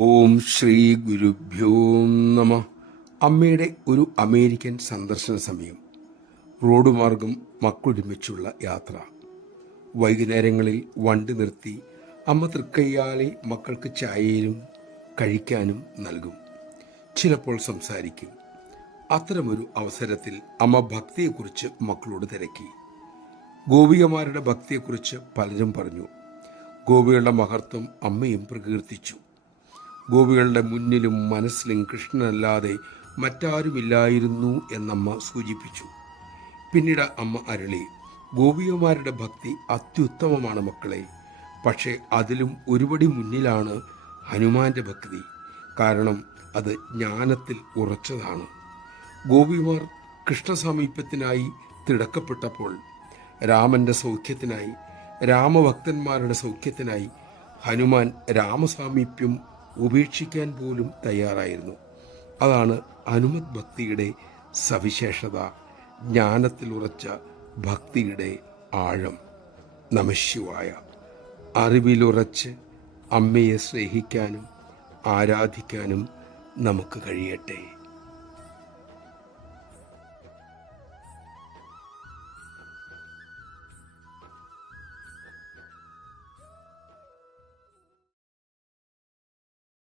ഓം ശ്രീ ഗുരുഭ്യോ നമ. അമ്മയുടെ ഒരു അമേരിക്കൻ സന്ദർശന സമയം. റോഡ് മാർഗം മക്കൊരുമിച്ചുള്ള യാത്ര. വൈകുന്നേരങ്ങളിൽ വണ്ടി നിർത്തി അമ്മ തൃക്കയ്യാലെ മക്കൾക്ക് ചായയിലും കഴിക്കാനും നൽകും. ചിലപ്പോൾ സംസാരിക്കും. അത്തരമൊരു അവസരത്തിൽ അമ്മ ഭക്തിയെക്കുറിച്ച് മക്കളോട് തിരക്കി. ഗോപികമാരുടെ ഭക്തിയെക്കുറിച്ച് പലരും പറഞ്ഞു. ഗോപികളുടെ മഹത്വം അമ്മയും പ്രകീർത്തിച്ചു. ഗോപികളുടെ മുന്നിലും മനസ്സിലും കൃഷ്ണനല്ലാതെ മറ്റാരുമില്ലായിരുന്നു എന്നമ്മ സൂചിപ്പിച്ചു. പിന്നീട് അമ്മ അരുളി, ഗോപികമാരുടെ ഭക്തി അത്യുത്തമമാണ് മക്കളെ. പക്ഷേ അതിലും ഒരുപടി മുന്നിലാണ് ഹനുമാന്റെ ഭക്തി. കാരണം അത് ജ്ഞാനത്തിൽ ഉറച്ചതാണ്. ഗോപിമാർ കൃഷ്ണസാമീപ്യത്തിനായി തിടക്കപ്പെട്ടപ്പോൾ രാമന്റെ സൗഖ്യത്തിനായി, രാമഭക്തന്മാരുടെ സൗഖ്യത്തിനായി ഹനുമാൻ രാമസാമീപ്യം ഉപേക്ഷിക്കാൻ പോലും തയ്യാറായിരുന്നു. അതാണ് ഹനുമത് ഭക്തിയുടെ സവിശേഷത, ജ്ഞാനത്തിലുറച്ച ഭക്തിയുടെ ആഴം. നമഃശിവായ. അറിവിലുറച്ച് അമ്മയെ സ്നേഹിക്കാനും ആരാധിക്കാനും നമുക്ക് കഴിയട്ടെ.